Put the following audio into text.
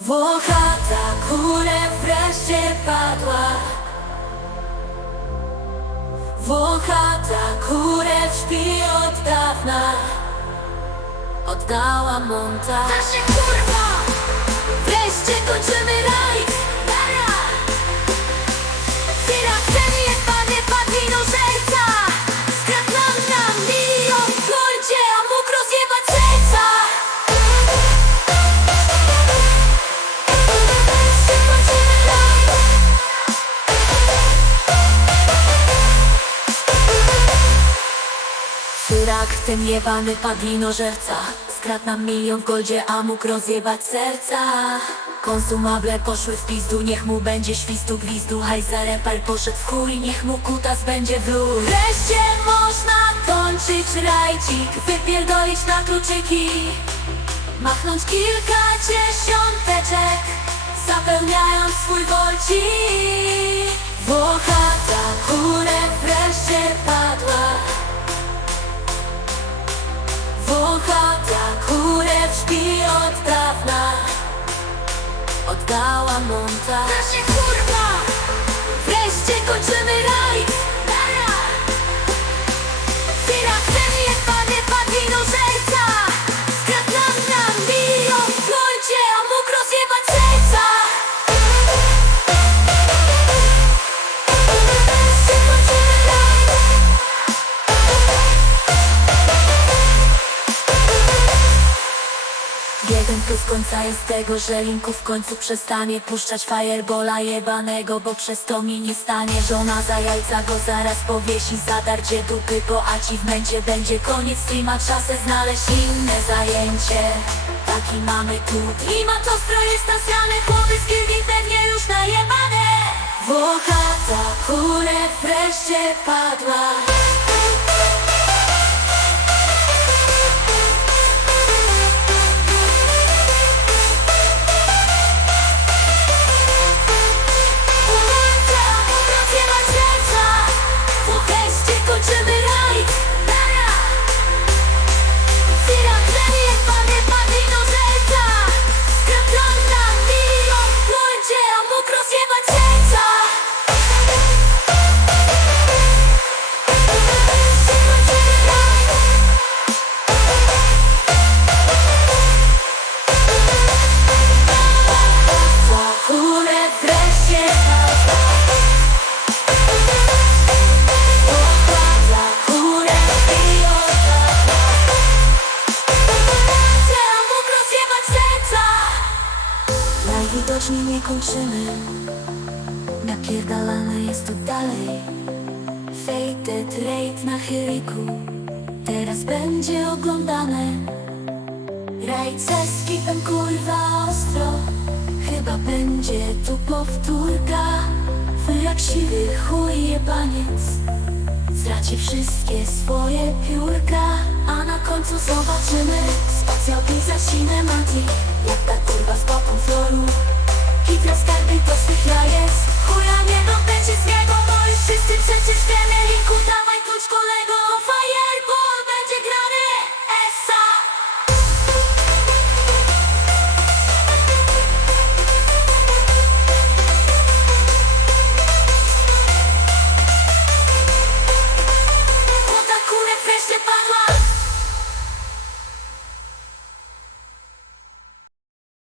Włochata kurew wreszcie padła. Włochata kurew śpi od dawna. Oddała monta Nasze kurwa! Syrak, ten jebany padlino żerca. Skradł nam milion w goldzie, a mógł rozjebać serca. Konsumable poszły w pizdu, niech mu będzie świstu gwizdu. Haj za repar poszedł w chuj, niech mu kutas będzie w lód Wreszcie można kończyć rajcik Wypierdolić na kluczyki Machnąć kilka dziesiąteczek Zapełniając swój wolcik. Włochata kurew Oddała monta Nasze kurwa! Wreszcie kończymy Plus końca jest tego, że linku w końcu przestanie puszczać firebola jebanego Bo przez to mi nie stanie. Żona za jajca go zaraz powiesi Zadarcie dupy po achievemencie Będzie koniec streama, se znaleźć inne zajęcie. Taki mamy tu I ma to stroje stasjane Chłopy z kilki pewnie już najebane. Włochata kurew wreszcie padła Najwidoczniej nie kończymy. Napierdalane jest tu dalej. Faded rate na chyliku. Teraz będzie oglądane. Rajd ze skipem kurwa ostro. Chyba będzie tu powtórka. Wy jak siwy chuj jebaniec. Straci wszystkie swoje piórka. A na końcu zobaczymy. Spacjal pizza cinematic